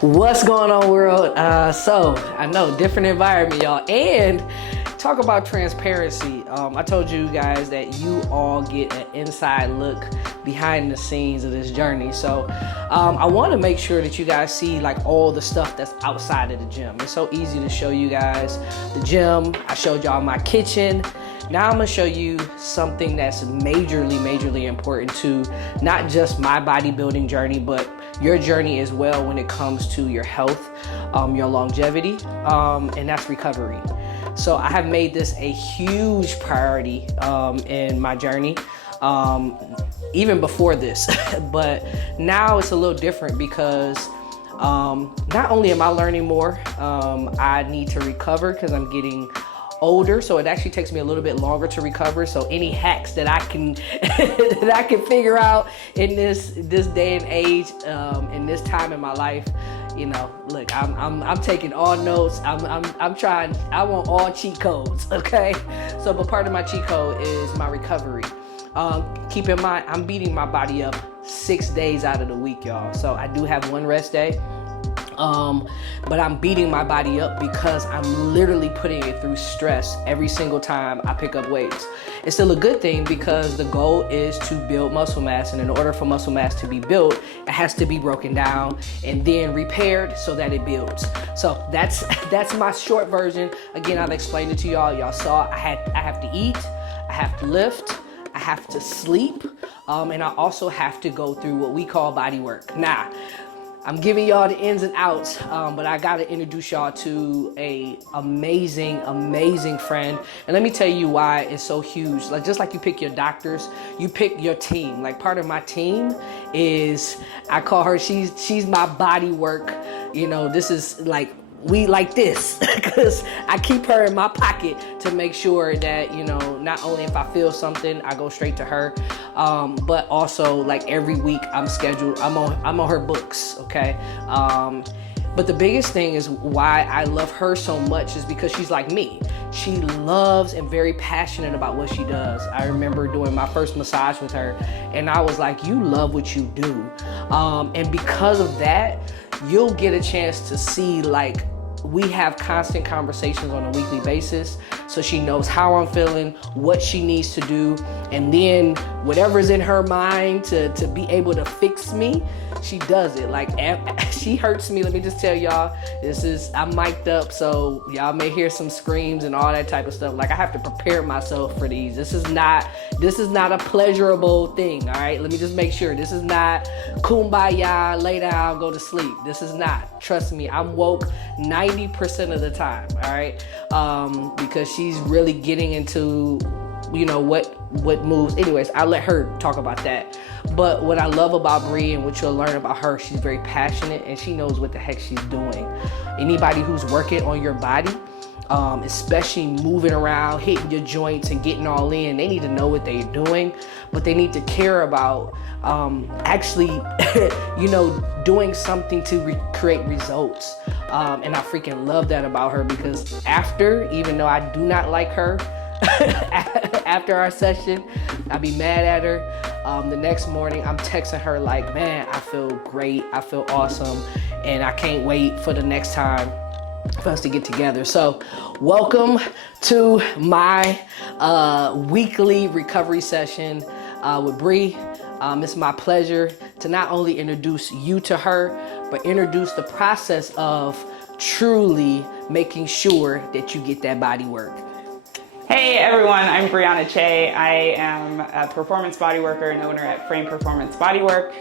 What's going on, world? So I know, different environment, y'all, and talk about transparency. I told you guys that you all get an inside look behind the scenes of this journey. So I want to make sure that you guys see like all the stuff that's outside of the gym. It's so easy to show you guys the gym. I showed y'all my kitchen. Now I'm gonna show you something that's majorly important to not just my bodybuilding journey, but your journey as well when it comes to your health, your longevity, and that's recovery. So I have made this a huge priority in my journey, even before this, but now it's a little different because not only am I learning more, I need to recover because I'm getting older, so it actually takes me a little bit longer to recover. So any hacks that I can that I can figure out in this day and age, in this time in my life, you know, look, I'm taking all notes. I'm trying. I want all cheat codes. Okay, so but part of my cheat code is my recovery. Keep in mind, I'm beating my body up 6 days out of the week, y'all. So I do have one rest day. But I'm beating my body up because I'm literally putting it through stress every single time I pick up weights. It's still a good thing because the goal is to build muscle mass, and in order for muscle mass to be built, it has to be broken down and then repaired so that it builds. So that's my short version. Again, I've explained it to y'all. Y'all saw I have to eat, I have to lift, I have to sleep, and I also have to go through what we call body work. Now, I'm giving y'all the ins and outs, but I gotta introduce y'all to a amazing friend. And let me tell you why it's so huge. Like, just like you pick your doctors, you pick your team. Like, part of my team is, I call her, she's my body work. You know, this is like, we like this because I keep her in my pocket to make sure that, you know, not only if I feel something, I go straight to her, but also like every week I'm scheduled, I'm on her books, okay? But the biggest thing is why I love her so much is because she's like me. She loves and very passionate about what she does. I remember doing my first massage with her and I was like, you love what you do. And because of that, you'll get a chance to see, like, we have constant conversations on a weekly basis. So she knows how I'm feeling, what she needs to do, and then whatever's in her mind to be able to fix me, she does it. Like, she hurts me. Let me just tell y'all, I'm mic'd up, so y'all may hear some screams and all that type of stuff. Like, I have to prepare myself for these. This is not a pleasurable thing, all right? Let me just make sure. This is not kumbaya, lay down, go to sleep. This is not. Trust me, I'm woke 90% of the time, all right? Because she's really getting into, you know, what moves. Anyways, I'll let her talk about that. But what I love about Bree and what you'll learn about her, she's very passionate and she knows what the heck she's doing. Anybody who's working on your body, especially moving around, hitting your joints and getting all in, they need to know what they're doing, but they need to care about actually, you know, doing something to create results. And I freaking love that about her because even though I do not like her, after our session, I'll be mad at her. The next morning, I'm texting her like, man, I feel great. I feel awesome. And I can't wait for the next time for us to get together. So welcome to my weekly recovery session with Bree. It's my pleasure to not only introduce you to her, but introduce the process of truly making sure that you get that body work. Hey everyone, I'm Brianna Che. I am a performance body worker and owner at Frame Performance Bodywork.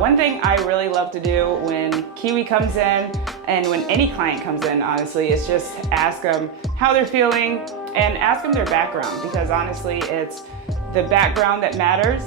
One thing I really love to do when Kiwi comes in, and when any client comes in, honestly, is just ask them how they're feeling and ask them their background, because honestly, it's the background that matters.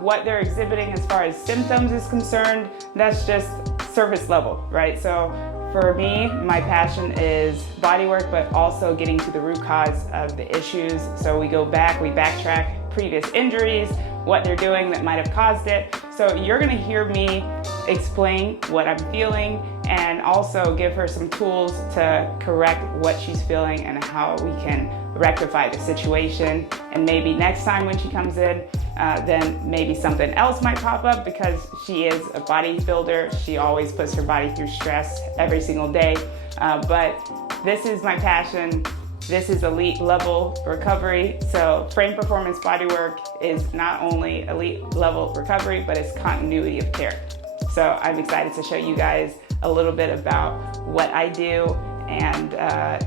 What they're exhibiting as far as symptoms is concerned, that's just surface level, right? So for me, my passion is body work, but also getting to the root cause of the issues. So we go back, we backtrack previous injuries, what they're doing that might have caused it. So you're gonna hear me explain what I'm feeling and also give her some tools to correct what she's feeling and how we can rectify the situation. And maybe next time when she comes in, then maybe something else might pop up, because she is a bodybuilder. She always puts her body through stress every single day. But this is my passion. This is elite level recovery. So Frame Performance Bodywork is not only elite level recovery, but it's continuity of care. So I'm excited to show you guys a little bit about what I do and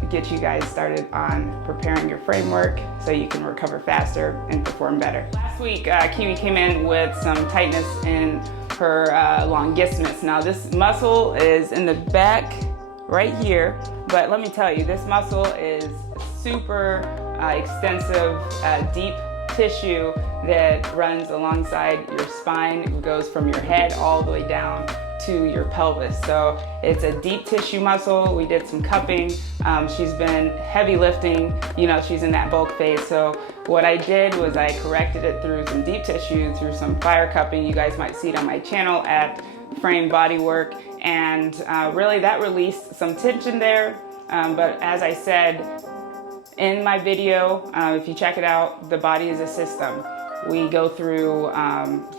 get you guys started on preparing your framework so you can recover faster and perform better. Last week, Kiwi came in with some tightness in her longissimus. Now this muscle is in the back right here, but let me tell you, this muscle is super extensive, deep tissue that runs alongside your spine. It goes from your head all the way down to your pelvis. So it's a deep tissue muscle. We did some cupping. She's been heavy lifting, you know, she's in that bulk phase. So what I did was I corrected it through some deep tissue, through some fire cupping. You guys might see it on my channel at Frame Bodywork. And really that released some tension there. But as I said in my video, if you check it out, the body is a system. We go through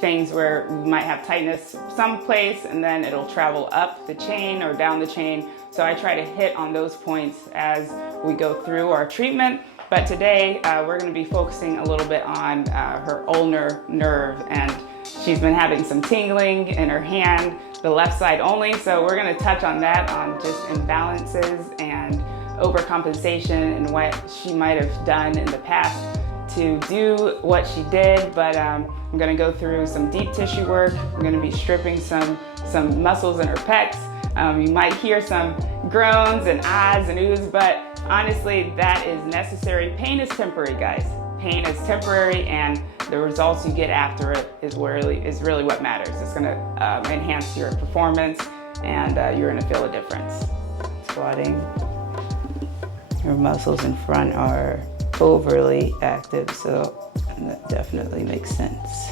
things where we might have tightness someplace and then it'll travel up the chain or down the chain. So I try to hit on those points as we go through our treatment. But today we're going to be focusing a little bit on her ulnar nerve, and she's been having some tingling in her hand, the left side only. So we're going to touch on that, on just imbalances and overcompensation and what she might have done in the past to do what she did. But I'm going to go through some deep tissue work. I'm going to be stripping some muscles in her pecs. You might hear some groans and ahs and oohs, but honestly, that is necessary. Pain is temporary, guys. Pain is temporary, and the results you get after it is really what matters. It's going to enhance your performance, and you're going to feel a difference. Squatting. Your muscles in front are overly active, so that definitely makes sense.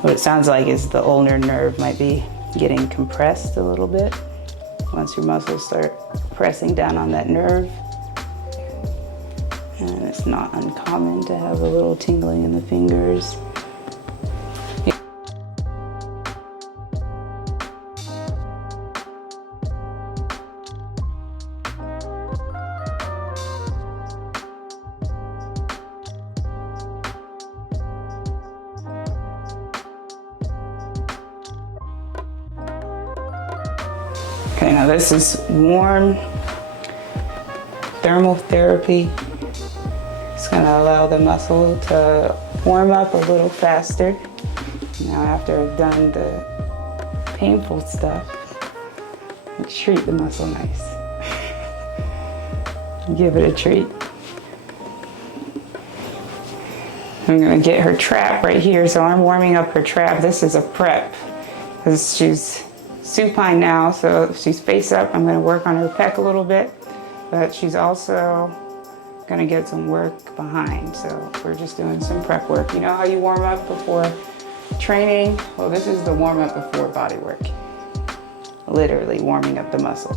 What it sounds like is the ulnar nerve might be getting compressed a little bit once your muscles start pressing down on that nerve. And it's not uncommon to have a little tingling in the fingers. Okay, now this is warm thermal therapy. It's gonna allow the muscle to warm up a little faster. Now after I've done the painful stuff, I treat the muscle nice. Give it a treat. I'm gonna get her trap right here, so I'm warming up her trap. This is a prep, because she's supine now, so if she's face up, I'm going to work on her pec a little bit, but she's also going to get some work behind. So we're just doing some prep work. You know how you warm up before training? Well, this is the warm up before body work. Literally warming up the muscle,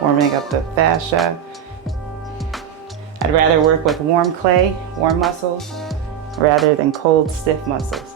warming up the fascia. I'd rather work with warm clay, warm muscles, rather than cold, stiff muscles.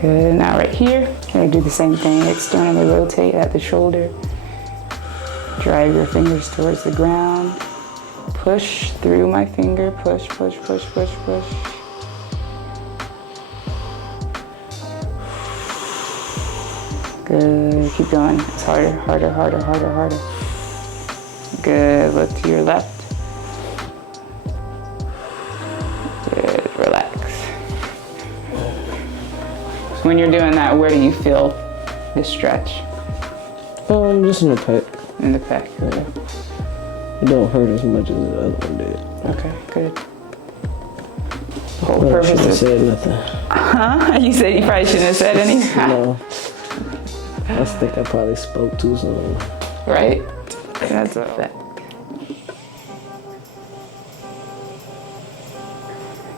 Good, now right here, I'm gonna do the same thing. Externally rotate at the shoulder. Drive your fingers towards the ground. Push through my finger, push, push, push, push, push. Good, keep going. It's harder, harder, harder, harder, harder. Good, look to your left. Good, relax. When you're doing that, where do you feel the stretch? Just in the pec. In the pec. Yeah. It don't hurt as much as the other one did. Okay, good. The whole I purpose shouldn't have is... said nothing. Huh? You said you probably shouldn't have said anything. No. I just think I probably spoke too soon. Right? That's a...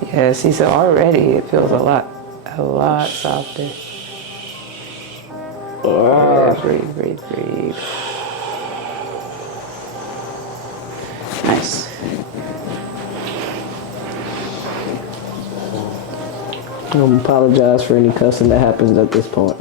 Yeah, see, so already it feels a lot softer. Yeah, breathe, breathe, breathe. Nice. I apologize for any cussing that happens at this point.